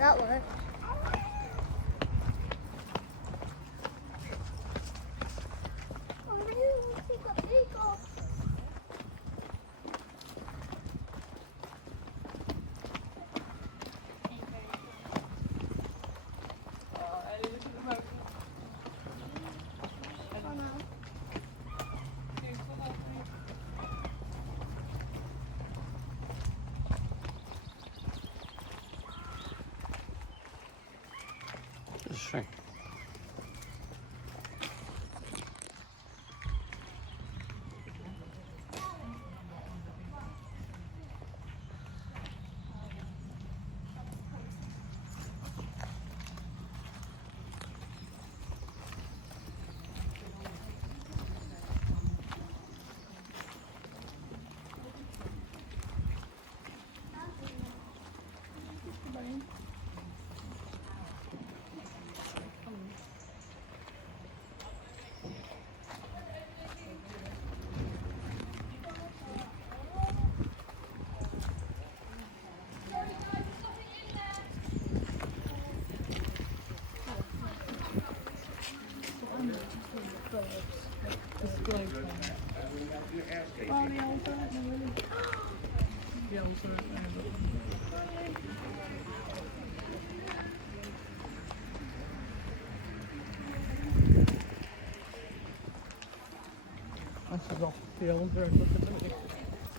That works. Sure. This is off the old road, look at it.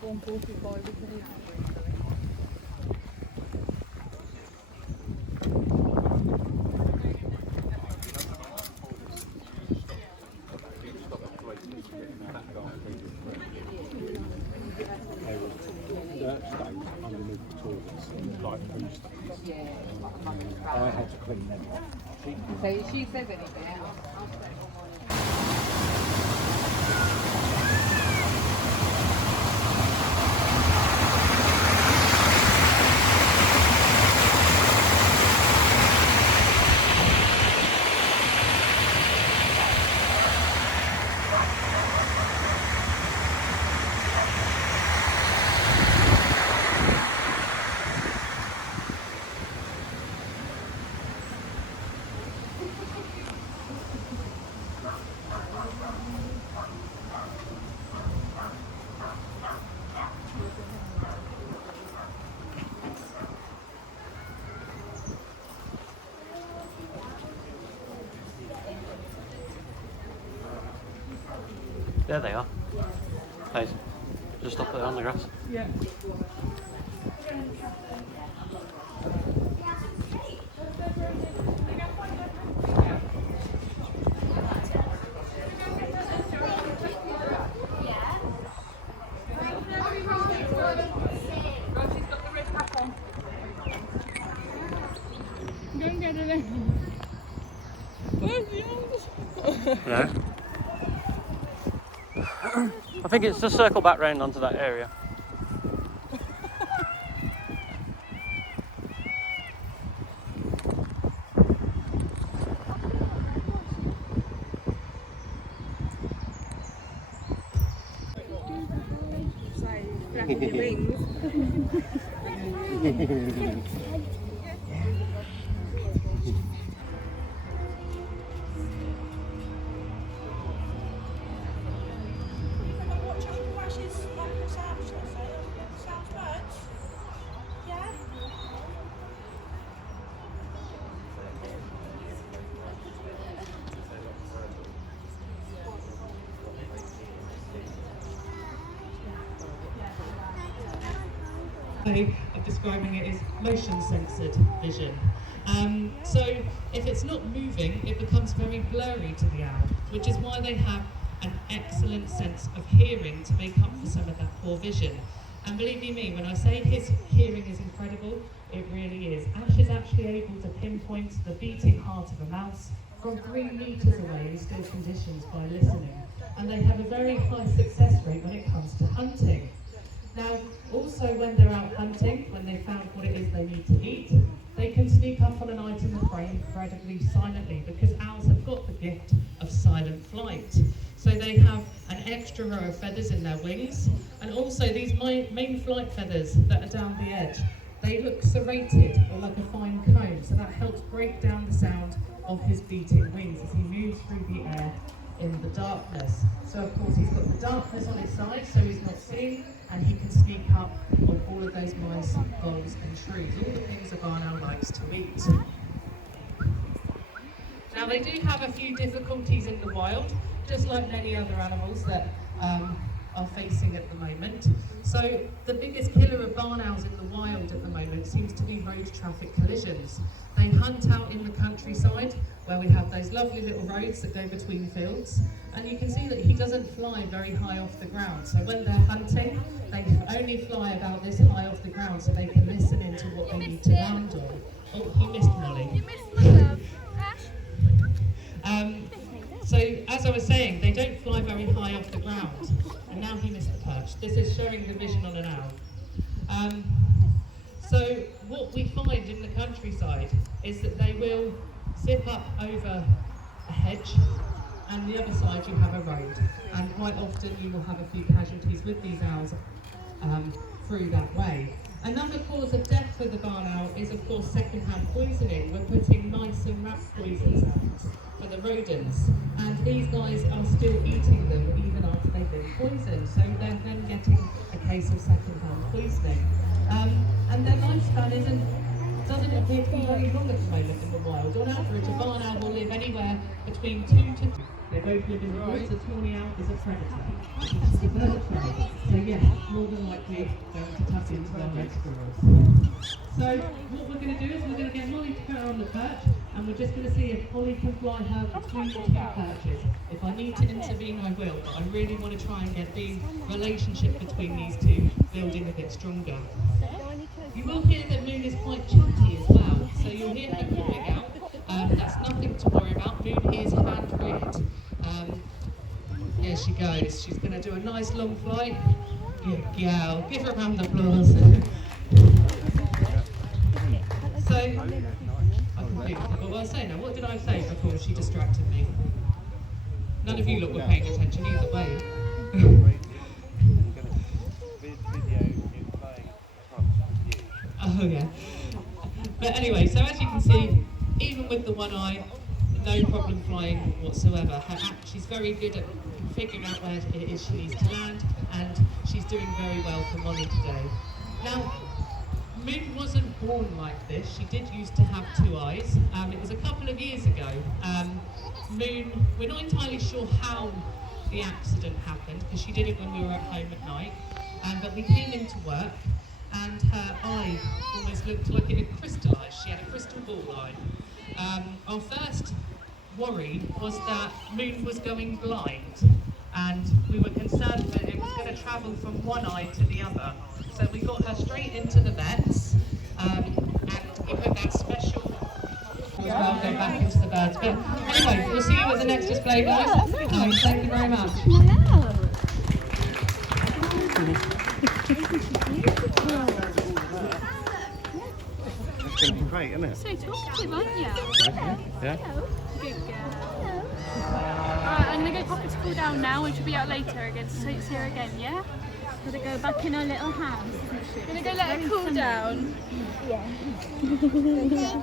145 isn't it? Underneath the toilets, like poos. I had to clean them up. So if she says anything, I'll say. There they are. Hey, just up there on the grass. Yeah. Go and get it in. Where's yours? Yeah. I think it's just circle back round onto that area. Way of describing it is motion censored vision. So if it's not moving, it becomes very blurry to the owl, which is why they have an excellent sense of hearing to make up for some of that poor vision. And believe you me, when I say his hearing is incredible, it really is. Ash is actually able to pinpoint the beating heart of a mouse from 3 meters away in still conditions by listening. And they have a very high success rate when it comes to hunting. Now, also when they're out hunting, when they've found what it is they need to eat, they can sneak up on an item of prey incredibly silently, because owls have got the gift of silent flight. So they have an extra row of feathers in their wings, and also these main flight feathers that are down the edge they look serrated or like a fine cone, so that helps break down the sound of his beating wings as he moves through the air in the darkness. So of course he's got the darkness on his side, so he's not seen, and he can sneak up on all of those mice, voles and shrews, all the things a barn owl likes to eat. Now they do have a few difficulties in the wild, just like many other animals that are facing at the moment. So the biggest killer of barn owls in the wild at the moment seems to be road traffic collisions. They hunt out in the countryside where we have those lovely little roads that go between fields, and you can see that he doesn't fly very high off the ground. So when they're hunting, they can only fly about this high off the ground so they can listen into what they need to land on. Oh, you missed Molly. You missed my love. So as I was saying, they don't fly very high off the ground, and now he missed the perch. This is showing the vision on an owl. So what we find in the countryside is that they will zip up over a hedge, and the other side you have a road, and quite often you will have a few casualties with these owls through that way. Another cause of death with the barn owl is of course second-hand poisoning. We're putting mice and rat poisons out for the rodents, and these guys are still eating them even after they've been poisoned, so they're then getting a case of second-hand poisoning. And their lifespan doesn't appear to be very long at the moment in the wild. On average, a barn owl will live anywhere between 2 to 3. They both live in the woods. A tawny owl is a predator. It's a bird of prey. So yes, more than likely going to tap into their red squirrels. So what we're going to do is we're going to get Molly to put her on the perch, and we're just going to see if Molly can fly her between the two perches. If I need to intervene, I will, but I really want to try and get the relationship between these two building a bit stronger. You will hear that Moon is quite chatty as well, so you'll hear her calling out. That's nothing to worry about. Moon is hand-reared. Here she goes. She's going to do a nice long flight. Good gal. Give her a round of applause. So, I completely forgot what I was saying now. What did I say before she distracted me? None of you lot were paying attention either way. Oh yeah. But anyway, so as you can see, even with the one eye, no problem flying whatsoever. She's very good at figuring out where it is she needs to land, and she's doing very well for Molly today. Now, Moon wasn't born like this. She did used to have 2 eyes. It was a couple of years ago. Moon, we're not entirely sure how the accident happened, because she did it when we were at home at night. But we came into work, and her eye almost looked like it had crystallised. She had a crystal ball eye. Our first worry was that Moon was going blind, and we were concerned that it was going to travel from one eye to the other. So we got her straight into the vets, and we put that special as well, go back into the birds. But anyway, we'll see you at the next display, guys. Thank you very much. It's going to be great, isn't it? So talkative, aren't you? Yeah? Good girl. Alright, I'm going to go pop it to cool down now, and she'll be out later again, so it's here again, yeah? Gotta go back in our little house. Gonna go let it cool down? Yeah.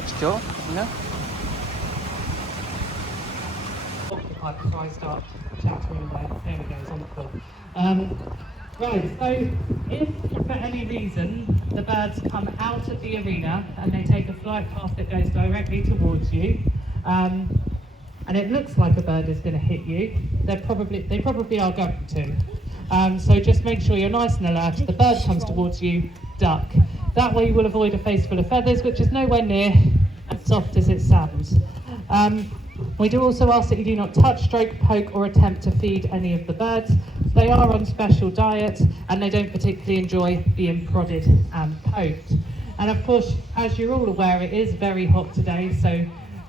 Thanks, Joe. No? Occupied before I start chattering away. There we go, it's on the floor. Right, so if for any reason the birds come out of the arena and they take a flight path that goes directly towards you, and it looks like a bird is going to hit you, they probably are going to. So just make sure you're nice and alert. If the bird comes towards you, duck. That way you will avoid a face full of feathers, which is nowhere near as soft as it sounds. We do also ask that you do not touch, stroke, poke or attempt to feed any of the birds. They are on special diets and they don't particularly enjoy being prodded and poked. And of course, as you're all aware, it is very hot today, so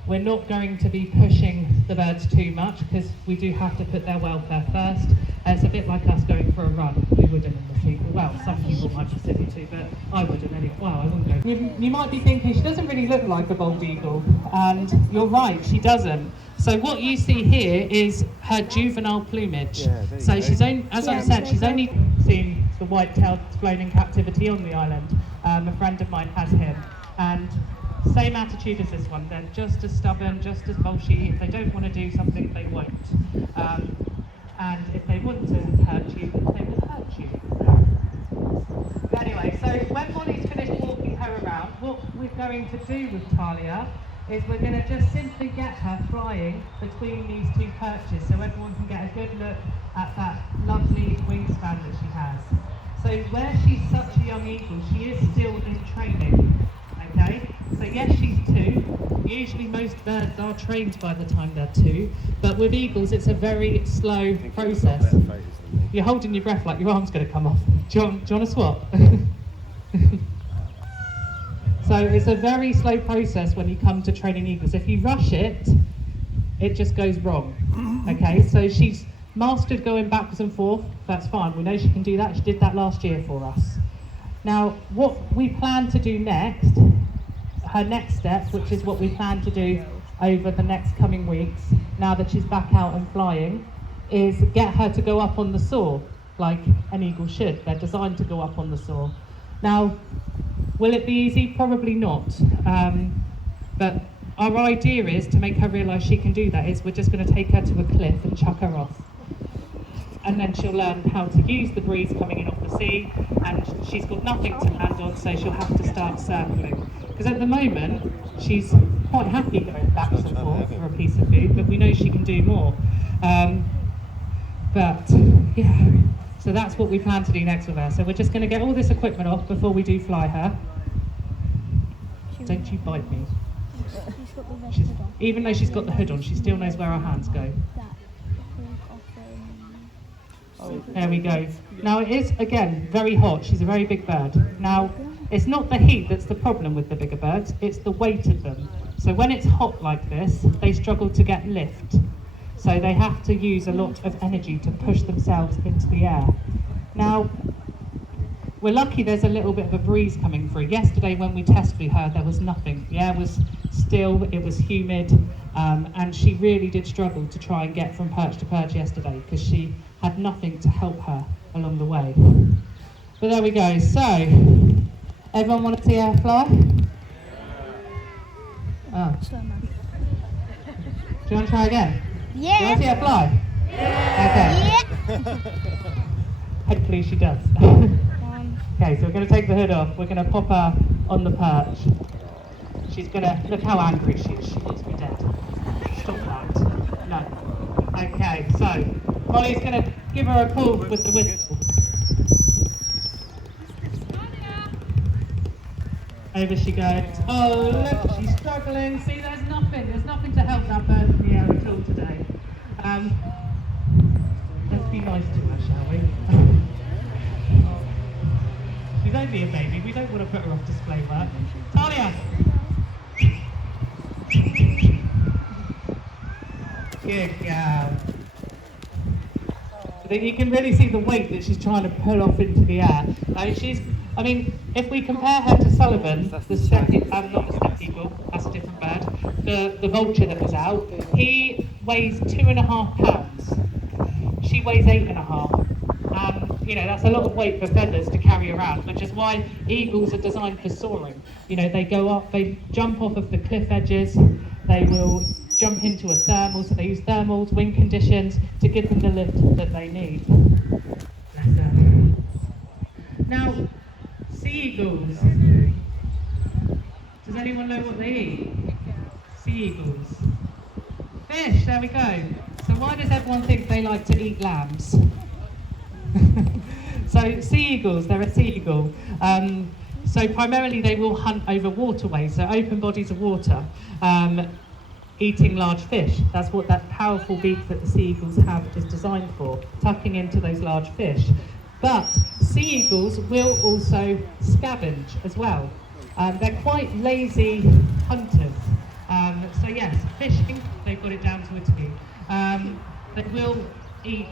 we're not going to be pushing the birds too much because we do have to put their welfare first. It's a bit like us going for a run. We wouldn't in the sequel. Well, some people might be silly too, but I wouldn't anyway. Well, I wouldn't go. You might be thinking she doesn't really look like a bald eagle, and you're right, she doesn't. So what you see here is her juvenile plumage. So she's only, as I said, she's only seen the white-tailed flown in captivity on the island. A friend of mine has him, and same attitude as this one. They're just as stubborn, just as bolshy. If they don't want to do something, they won't. And if they want to hurt you, they will hurt you. But anyway, so when Molly's finished walking her around, what we're going to do with Talia is we're going to just simply get her flying between these two perches so everyone can get a good look at that lovely wingspan that she has. So where she's such a young eagle, she is still in training, okay? So yes, she's 2. Usually most birds are trained by the time they're 2, but with eagles it's a very slow process. You're holding your breath like your arm's going to come off. Do you want to swap? So it's a very slow process when you come to training eagles. If you rush it, it just goes wrong. Okay, so she's mastered going backwards and forth. That's fine. We know she can do that. She did that last year for us. Now, what we plan to do next, her next step, which is what we plan to do over the next coming weeks, now that she's back out and flying, is get her to go up on the soar, like an eagle should. They're designed to go up on the soar. Now, will it be easy? Probably not. But our idea is to make her realise she can do that is we're just going to take her to a cliff and chuck her off. And then she'll learn how to use the breeze coming in off the sea, and she's got nothing to land on, so she'll have to start circling. Because at the moment, she's quite happy going backwards and forth for a piece of food, but we know she can do more. But yeah, so that's what we plan to do next with her. So we're just going to get all this equipment off before we do fly her. Don't you bite me. Even though she's got the hood on, she still knows where her hands go. There we go. Now it is, again, very hot. She's a very big bird. Now, it's not the heat that's the problem with the bigger birds, it's the weight of them. So when it's hot like this, they struggle to get lift. So they have to use a lot of energy to push themselves into the air. Now, we're lucky there's a little bit of a breeze coming through. Yesterday when we test flew her, there was nothing. The air was still, it was humid, and she really did struggle to try and get from perch to perch yesterday because she had nothing to help her along the way. But there we go. So, everyone want to see her fly? Oh. Do you want to try again? Yeah. Do you want to see her fly? Yeah. Okay. Hopefully she does. Okay, so we're going to take the hood off. We're going to pop her on the perch. She's going to, look how angry she is. She wants me dead. Stop that. No. Okay, so Molly's going to give her a call with the whistle. Over she goes. Oh, look, she's struggling. See, there's nothing to help that bird in the air at all today. Let's be nice to her, shall we? She's only a baby. We don't want to put her off display work. Talia! Good girl. You can really see the weight that she's trying to pull off into the air. I mean, if we compare her to Sullivan, the steppe, not the steppe eagle, that's a different bird, the vulture that was out, he weighs 2.5 pounds. She weighs 8.5. you know, that's a lot of weight for feathers to carry around, which is why eagles are designed for soaring. You know, they go up, they jump off of the cliff edges, they will jump into a thermal, so they use thermals, wind conditions, to give them the lift that they need. Bless them. Now, sea eagles. Does anyone know what they eat? Sea eagles. Fish, there we go. So why does everyone think they like to eat lambs? So sea eagles, they're a sea eagle. So primarily they will hunt over waterways, so open bodies of water, eating large fish. That's what that powerful beak that the sea eagles have is designed for, tucking into those large fish. But sea eagles will also scavenge as well. They're quite lazy hunters. So yes, fishing, they've got it down to a T. They will eat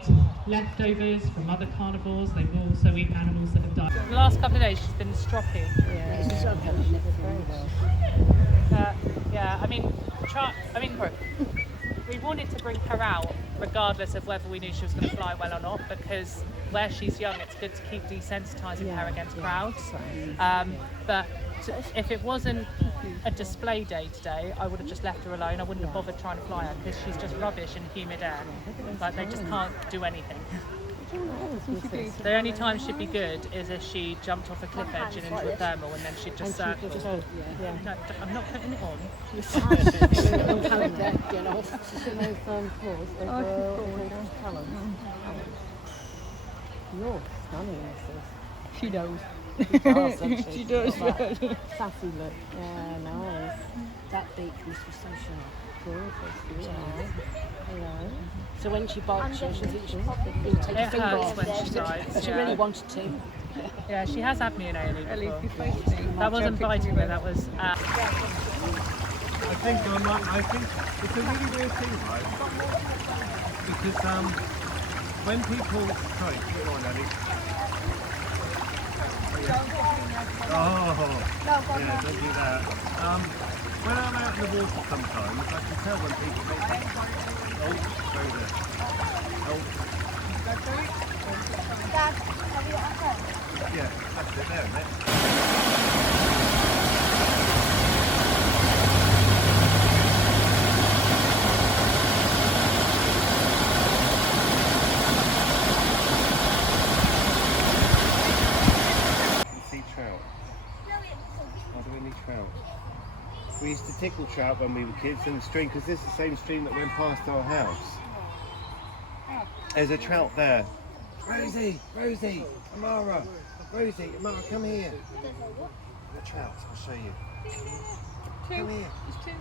leftovers from other carnivores. They will also eat animals that have died. The last couple of days she's been stroppy. Yeah, I mean, we wanted to bring her out regardless of whether we knew she was going to fly well or not, because where she's young, it's good to keep desensitising her against crowds. But if it wasn't a display day today, I would have just left her alone. I wouldn't have bothered trying to fly her, because she's just rubbish in humid air. Like, they just can't do anything. The only time she'd be good is if she jumped off a cliff edge and into a thermal, and then she'd just circle. No, I'm not putting it on. You're stunning, sis. She knows. She does. Sassy look. Yeah, nice. That beak must be so sharp. Gorgeous. Yeah. So when she bites you, she'll take your finger off. When she bites. She really wanted to. Yeah, she has had me in A&E before. That wasn't biting her, that was... I think it's a really weird thing, right? Because when people... Sorry, go on, Daddy. Oh, yeah, don't do that. When I'm out in the water sometimes, I can tell when people make... Oh, go there. Oh. Dad, have you got a phone? Yeah, that's it there, isn't it? We used to tickle trout when we were kids in the stream, because this is the same stream that went past our house. There's a trout there. Rosie, Amara, Rosie, Amara, come here. The trouts, I'll show you. Come here. There's two.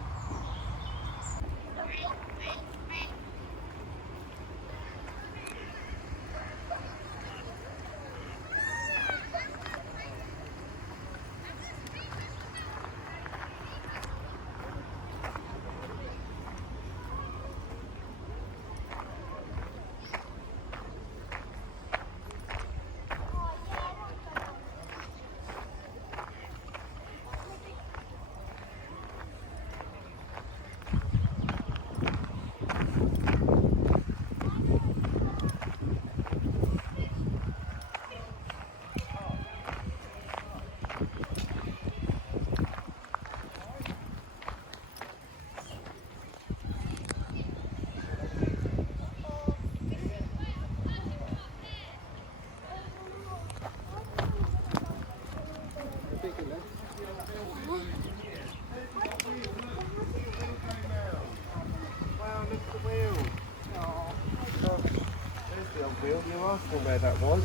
You're asking where that was.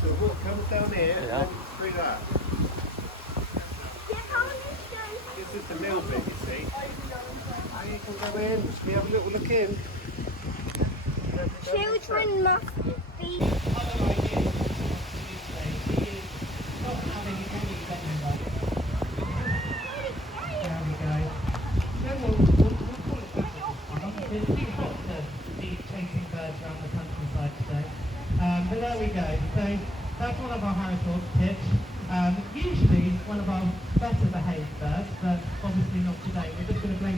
So the water comes down here and then through that. This is the mill bit, you see. Now you can go in. Should we have a little look in? Children must be. But there we go. So that's one of our Harrisburg pitch. Usually one of our better behaved birds, but obviously not today. We're just going to blame